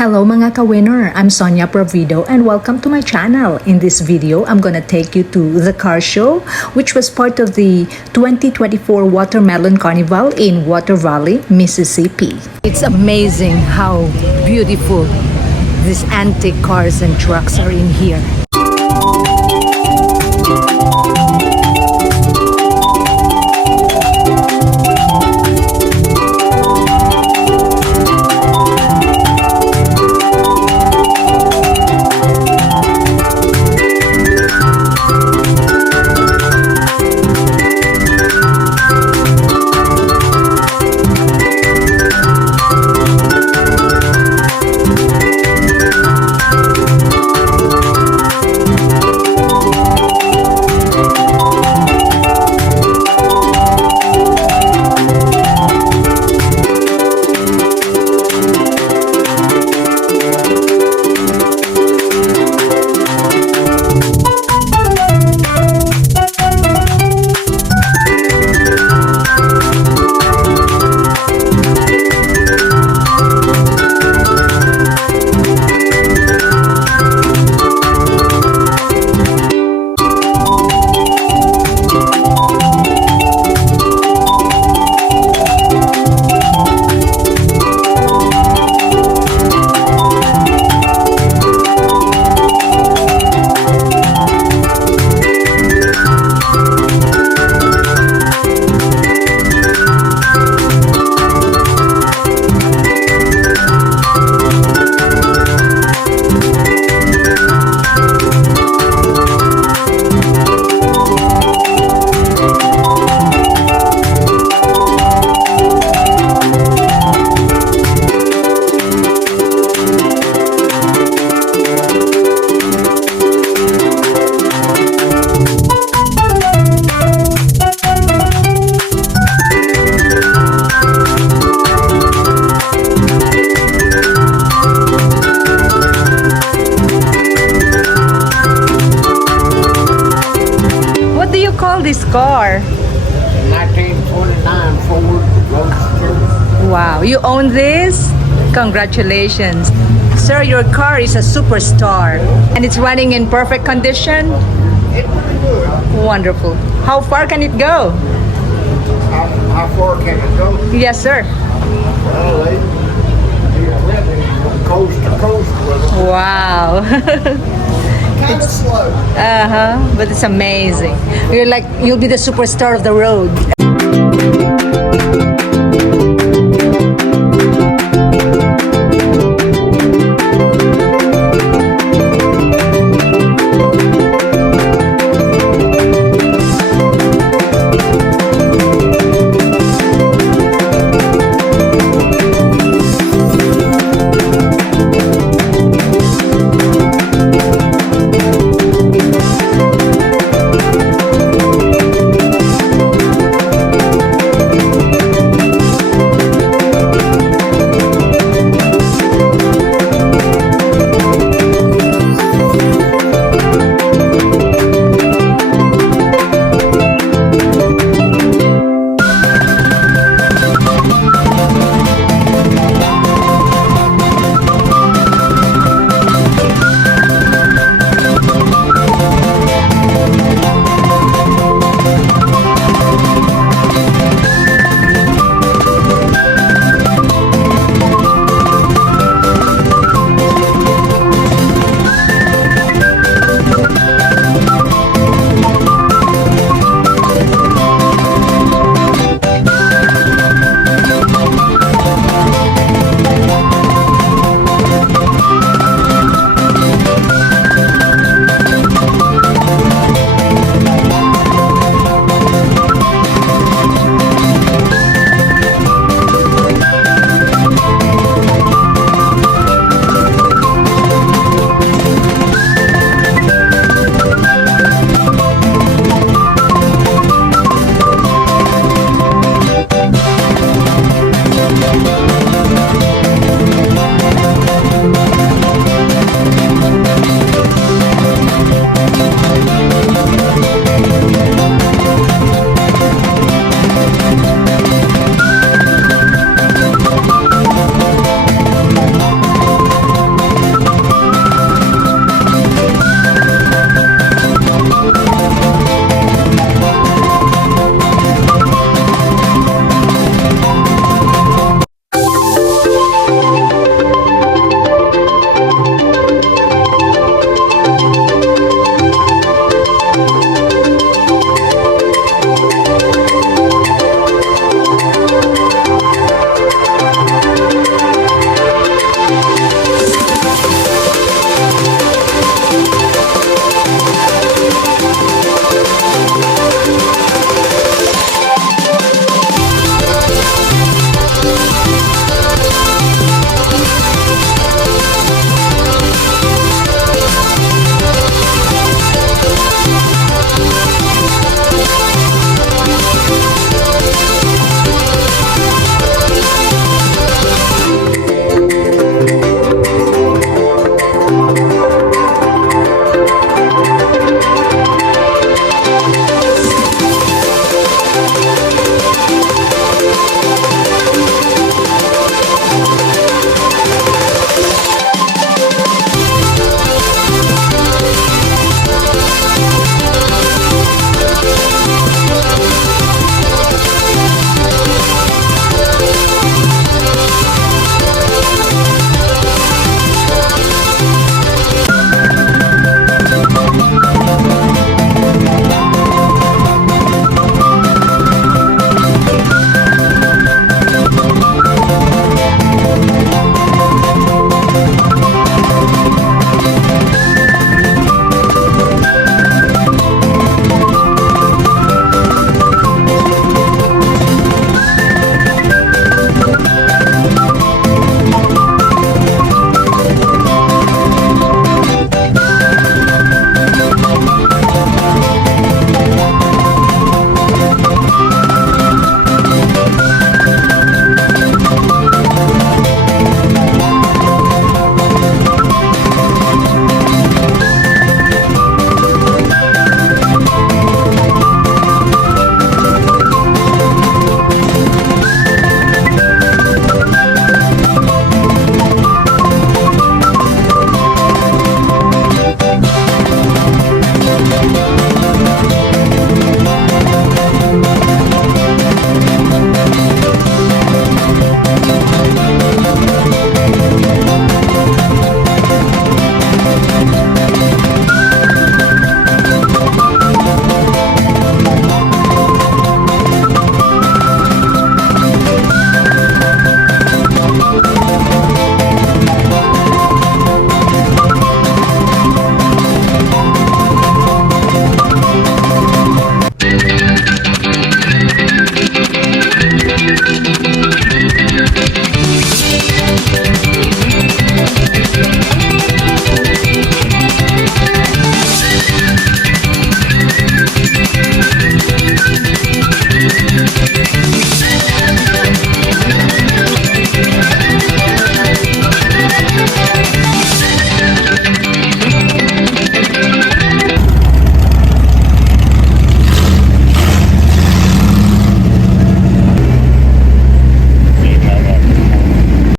Hello mga ka-winner, I'm Sonia Provido and welcome to my channel. In this video, I'm gonna take you to the car show, which was part of the 2024 Watermelon Carnival in Water Valley, Mississippi. It's amazing how beautiful these antique cars and trucks are in here. Call this car? 1929 Ford Roadster. Wow, you own this? Congratulations. Sir, your car is a superstar and it's running in perfect condition? It's pretty good. Wonderful. How far can it go? How far can it go? Yes, sir. Well, you're really coast to coast with it. Wow. Kind of slow. But it's amazing. You'll be the superstar of the road.